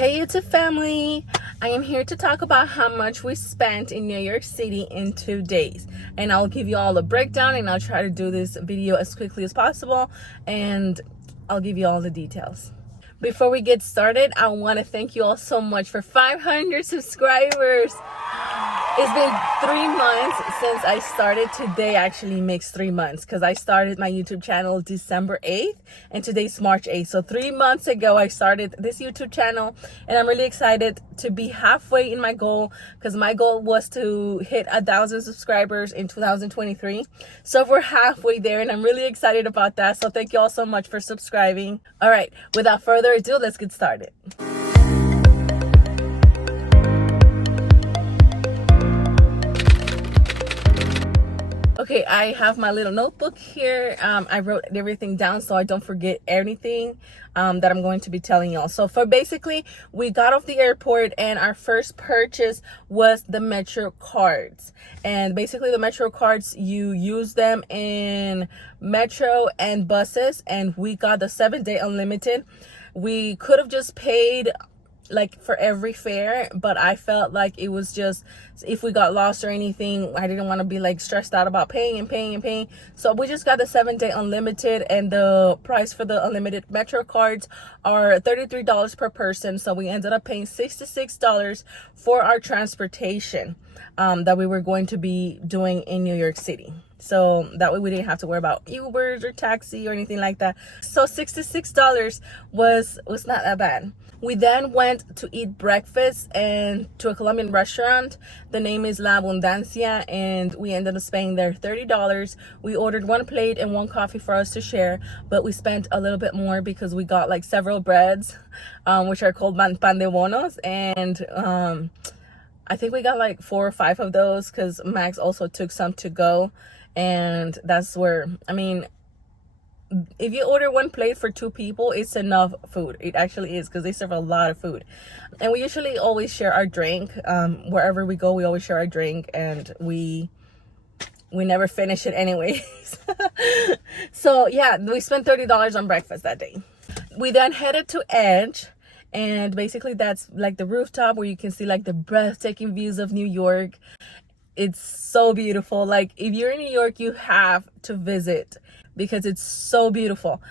Hey YouTube family, I am here to talk about how much we spent in New York City in 2 days, and I'll give you all a breakdown, and I'll try to do this video as quickly as possible, and I'll give you all the details. Before we get started, I want to thank you all so much for 500 subscribers. It's been 3 months since I started. Today actually makes 3 months because I started my YouTube channel December 8th and today's March 8th. So 3 months ago I started this YouTube channel, and I'm really excited to be halfway in my goal, because my goal was to hit 1,000 subscribers in 2023. So we're halfway there, and I'm really excited about that. So thank you all so much for subscribing. All right, without further ado, let's get started. Okay, I have my little notebook here. I wrote everything down so I don't forget anything that I'm going to be telling y'all. So basically, we got off the airport and our first purchase was the Metro cards. And basically the Metro cards, you use them in Metro and buses, and we got the 7-day unlimited. We could have just paid like for every fare, but I felt like it was just, if we got lost or anything, I didn't want to be like stressed out about paying. So we just got the 7-day unlimited, and the price for the unlimited Metro cards are $33 per person. So we ended up paying $66 for our transportation that we were going to be doing in New York City. So that way we didn't have to worry about Ubers or taxi or anything like that. So $66 was not that bad. We then went to eat breakfast and to a Colombian restaurant. The name is La Abundancia, and we ended up spending there $30. We ordered 1 plate and 1 coffee for us to share, but we spent a little bit more because we got like several breads, which are called pan de bonos, and I think we got like 4 or 5 of those because Max also took some to go. And that's where, I mean, if you order 1 plate for 2 people, it's enough food. It actually is, because they serve a lot of food. And we usually always share our drink. Wherever we go, we always share our drink, and we never finish it anyways. So yeah, we spent $30 on breakfast that day. We then headed to Edge, and basically that's like the rooftop where you can see like the breathtaking views of New York. It's so beautiful. Like, if you're in New York, you have to visit because it's so beautiful.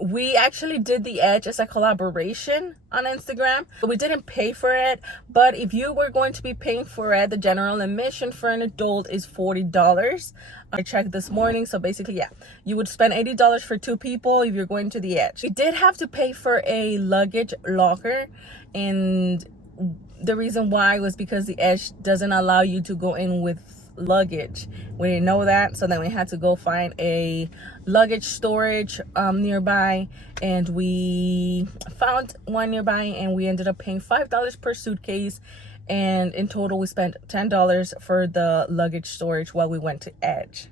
We actually did the Edge as a collaboration on Instagram. We didn't pay for it, but if you were going to be paying for it, the general admission for an adult is $40. I checked this morning, so basically, yeah, you would spend $80 for 2 people if you're going to the Edge. We did have to pay for a luggage locker, and the reason why was because the Edge doesn't allow you to go in with luggage. We didn't know that, so then we had to go find a luggage storage nearby, and we found one nearby, and we ended up paying $5 per suitcase, and in total we spent $10 for the luggage storage while we went to Edge.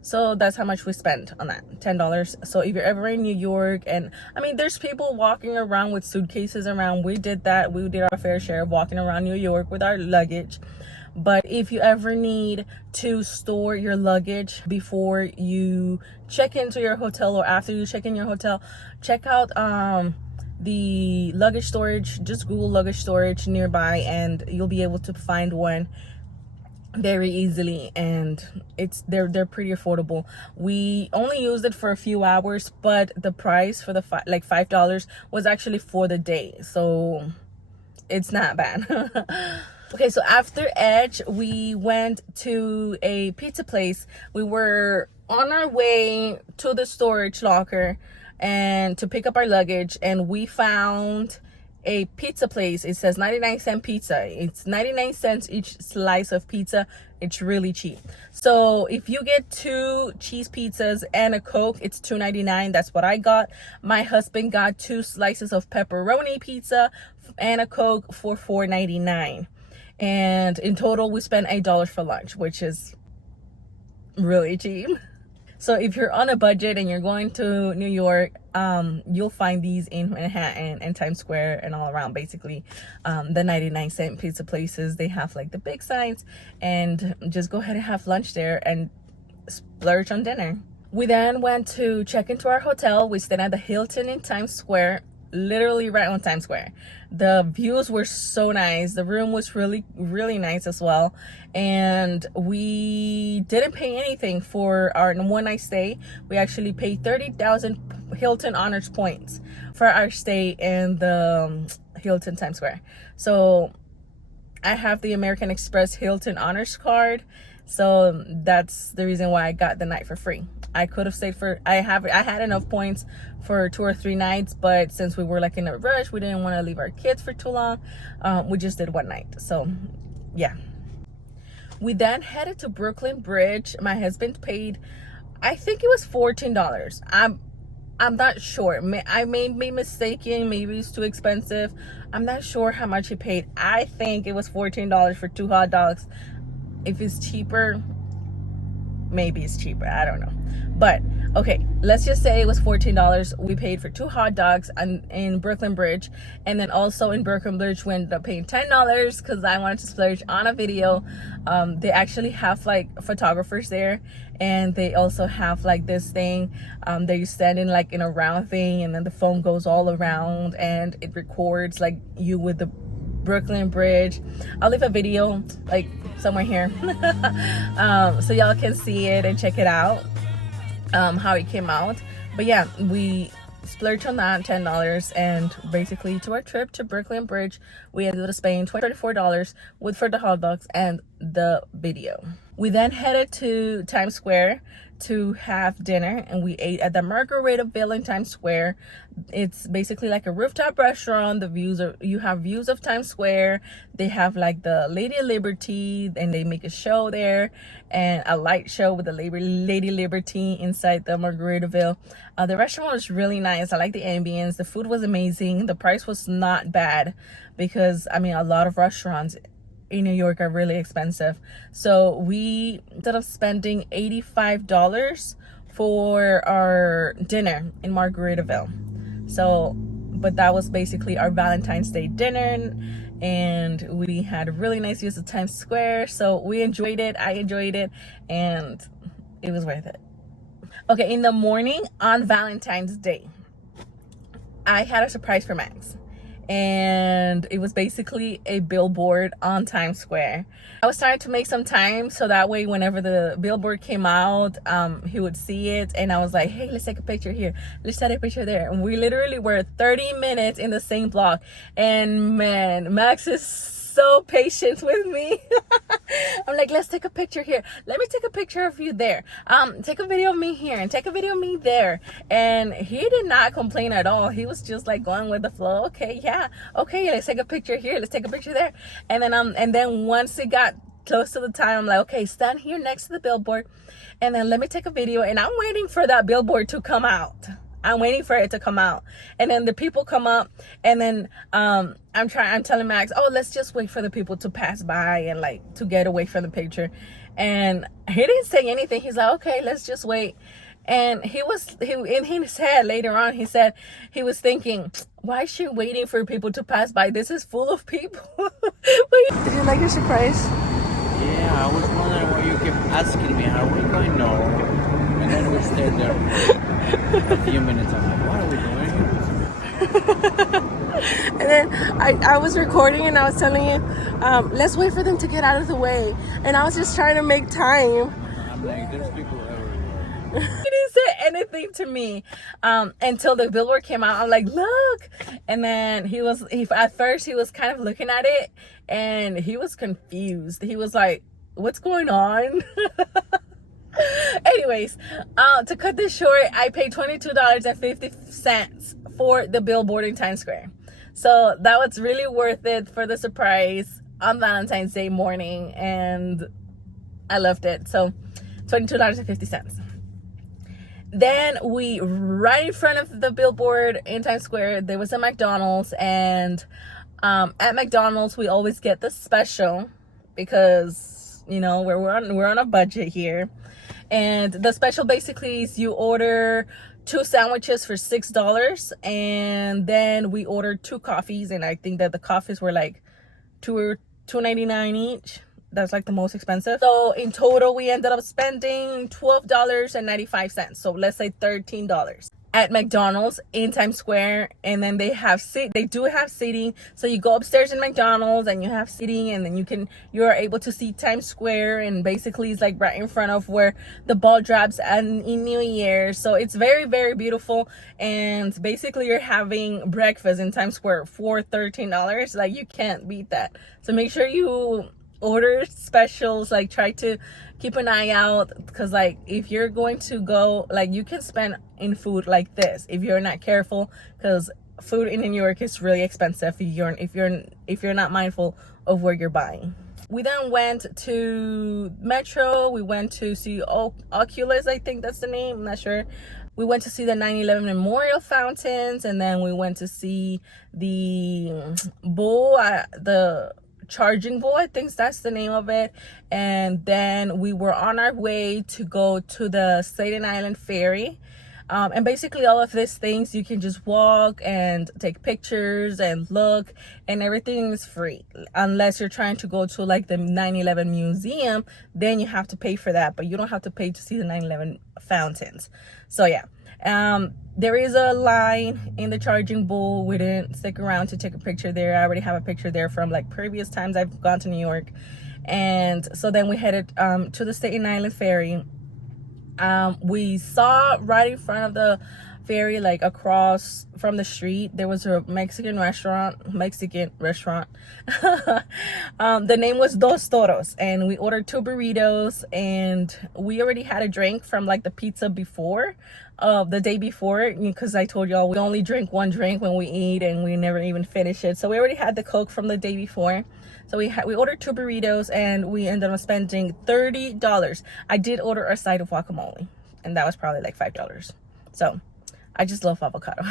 So that's how much we spent on that, $10. So if you're ever in New York, and I mean, there's people walking around with suitcases around. We did that. We did our fair share of walking around New York with our luggage. But if you ever need to store your luggage before you check into your hotel or after you check in your hotel, check out the luggage storage. Just Google luggage storage nearby, and you'll be able to find one very easily, and they're pretty affordable. We only used it for a few hours, but the price for the $5 was actually for the day, so it's not bad. Okay, so after Edge, we went to a pizza place. We were on our way to the storage locker and to pick up our luggage, and we found a pizza place. It says 99-cent pizza. It's 99 cents each slice of pizza. It's really cheap. So if you get 2 cheese pizzas and a Coke, it's $2.99. That's what I got. My husband got 2 slices of pepperoni pizza and a Coke for $4.99. And in total, we spent $8 for lunch, which is really cheap. So if you're on a budget and you're going to New York, you'll find these in Manhattan and Times Square and all around. Basically, the 99-cent pizza places, they have like the big signs, and just go ahead and have lunch there and splurge on dinner. We then went to check into our hotel. We stayed at the Hilton in Times Square. literally right on Times Square. The views were so nice. The room was really, really nice as well. And we didn't pay anything for our one night stay. We actually paid 30,000 Hilton Honors points for our stay in the Hilton Times Square. So I have the American Express Hilton Honors card. So that's the reason why I got the night for free. I could have stayed for, I had enough points for 2 or 3 nights, but since we were like in a rush, we didn't want to leave our kids for too long. We just did one night. So yeah. We then headed to Brooklyn Bridge. My husband paid, I think it was $14. I'm not sure. I may be mistaken. Maybe it's too expensive. I'm not sure how much he paid. I think it was $14 for 2 hot dogs. If it's cheaper, maybe it's cheaper. I don't know. But okay, let's just say it was $14. We paid for 2 hot dogs in Brooklyn Bridge. And then also in Brooklyn Bridge, we ended up paying $10 because I wanted to splurge on a video. They actually have like photographers there. And they also have like this thing that you stand in like in a round thing, and then the phone goes all around and it records like you with the Brooklyn Bridge. I'll leave a video like somewhere here so y'all can see it and check it out, how it came out. But yeah, we splurged on that $10, and basically to our trip to Brooklyn Bridge we ended up spending $24 for the hot dogs and the video. We then headed to Times Square to have dinner, and we ate at the Margaritaville in Times Square. It's basically like a rooftop restaurant. You have views of Times Square. They have like the Lady Liberty, and they make a show there, and a light show with the Lady Liberty inside the Margaritaville. The restaurant was really nice. I like the ambience. The food was amazing. The price was not bad, because I mean, a lot of restaurants in New York are really expensive. So we ended up spending $85 for our dinner in Margaritaville. So, but that was basically our Valentine's Day dinner, and we had really nice views of Times Square. So we enjoyed it. I enjoyed it, and it was worth it. Okay, in the morning on Valentine's Day, I had a surprise for Max. And it was basically a billboard on Times Square. I was trying to make some time so that way whenever the billboard came out, he would see it. And I was like, hey, let's take a picture here, let's take a picture there. And we literally were 30 minutes in the same block. And man, Max is so patient with me. I'm like, let's take a picture here, let me take a picture of you there, take a video of me here, and take a video of me there. And he did not complain at all. He was just like going with the flow. Okay, yeah, okay, let's take a picture here, let's take a picture there. And then once it got close to the time, I'm like, okay, stand here next to the billboard, and then let me take a video. And I'm waiting for that billboard to come out. I'm waiting for it to come out. And then the people come up, and then I'm telling Max, oh, let's just wait for the people to pass by and like to get away from the picture. And he didn't say anything. He's like, okay, let's just wait. And he in his head later on, he said he was thinking, why is she waiting for people to pass by? This is full of people. Did you like your surprise? Yeah, I was wondering why you kept asking me how we going. No. And then we stayed there a few minutes. I'm like, what are we doing here? And then I was recording, and I was telling you, let's wait for them to get out of the way. And I was just trying to make time. I'm like, there's people everywhere. He didn't say anything to me until the billboard came out. I'm like, look. And then at first he was kind of looking at it, and he was confused. He was like, what's going on? Anyways, to cut this short, I paid $22.50 for the billboard in Times Square. So that was really worth it for the surprise on Valentine's Day morning, and I loved it. So $22.50. Then right in front of the billboard in Times Square, there was a McDonald's, and at McDonald's we always get the special because, you know, we're on a budget here. And the special basically is you order 2 sandwiches for $6, and then we ordered 2 coffees, and I think that the coffees were like $2.99 each. That's like the most expensive. So in total we ended up spending $12.95. So let's say $13. at McDonald's in Times Square, and then they do have seating. So you go upstairs in McDonald's and you have seating, and then you're able to see Times Square, and basically it's like right in front of where the ball drops and in New Year. So it's very, very beautiful, and basically you're having breakfast in Times Square for $13. Like, you can't beat that. So make sure you order specials, like try to keep an eye out, because like if you're going to go, like you can spend in food like this if you're not careful, because food in New York is really expensive if you're not mindful of where you're buying. We then went to Metro. We went to see Oculus, I think that's the name, I'm not sure. We went to see the 9/11 memorial fountains, and then we went to see the bull, the charging bull, I think that's the name of it. And then we were on our way to go to the Staten Island ferry. And basically all of these things, you can just walk and take pictures and look, and everything is free, unless you're trying to go to like the 9/11 museum. Then you have to pay for that, but you don't have to pay to see the 9/11 fountains. So yeah, there is a line in the charging bull. We didn't stick around to take a picture there. I already have a picture there from like previous times I've gone to New York. And so then we headed to the Staten Island ferry. We saw right in front of the ferry, like across from the street, there was a Mexican restaurant. The name was Dos Toros, and we ordered 2 burritos, and we already had a drink from like the pizza before, the day before, because I told y'all we only drink 1 drink when we eat, and we never even finish it. So we already had the Coke from the day before. So we ordered 2 burritos, and we ended up spending $30. I did order a side of guacamole, and that was probably like $5. So I just love avocado.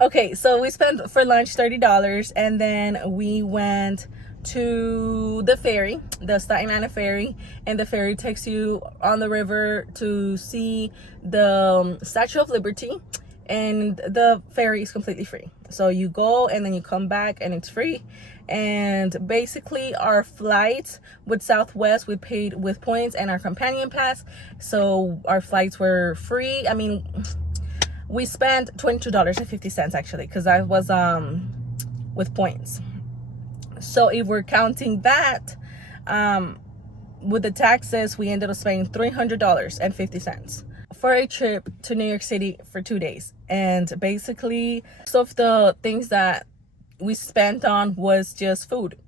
Okay, so we spent for lunch $30, and then we went to the ferry, the Staten Island ferry, and the ferry takes you on the river to see the Statue of Liberty, and the ferry is completely free. So you go and then you come back and it's free. And basically our flights with Southwest, we paid with points and our companion pass, so our flights were free. I mean, we spent $22.50 actually, because I was with points. So if we're counting that with the taxes, we ended up spending $300.50 for a trip to New York City for 2 days. And basically some of the things that we spent on was just food.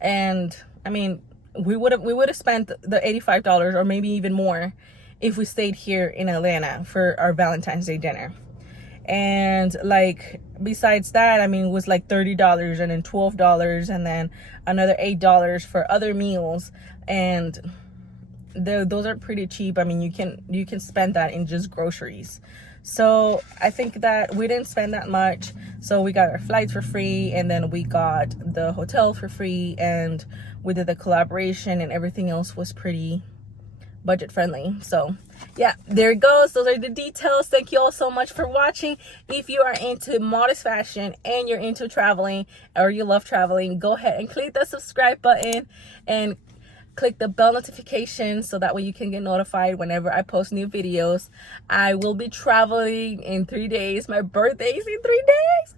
And I mean, we would have spent the $85 or maybe even more if we stayed here in Atlanta for our Valentine's Day dinner. And like besides that, I mean, it was like $30 and then $12 and then another $8 for other meals, and those are pretty cheap. I mean, you can spend that in just groceries. So I think that we didn't spend that much. So we got our flights for free, and then we got the hotel for free, and we did the collaboration, and everything else was pretty budget friendly. So yeah, there it goes. Those are the details. Thank you all so much for watching. If you are into modest fashion and you're into traveling, or you love traveling, go ahead and click the subscribe button and click the bell notification so that way you can get notified whenever I post new videos. I will be traveling in 3 days. My birthday is in 3 days.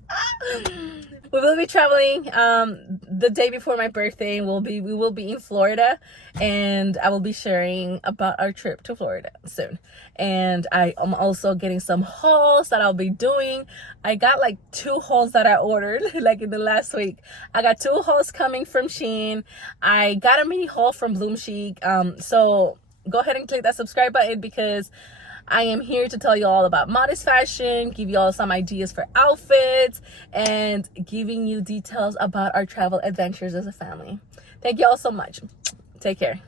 We will be traveling the day before my birthday. We will be in Florida, and I will be sharing about our trip to Florida soon. And I am also getting some hauls that I'll be doing. I got like 2 hauls that I ordered like in the last week. I got 2 hauls coming from Shein. I got a mini haul from Bloom Chic. So go ahead and click that subscribe button, because I am here to tell you all about modest fashion, give you all some ideas for outfits, and giving you details about our travel adventures as a family. Thank you all so much. Take care.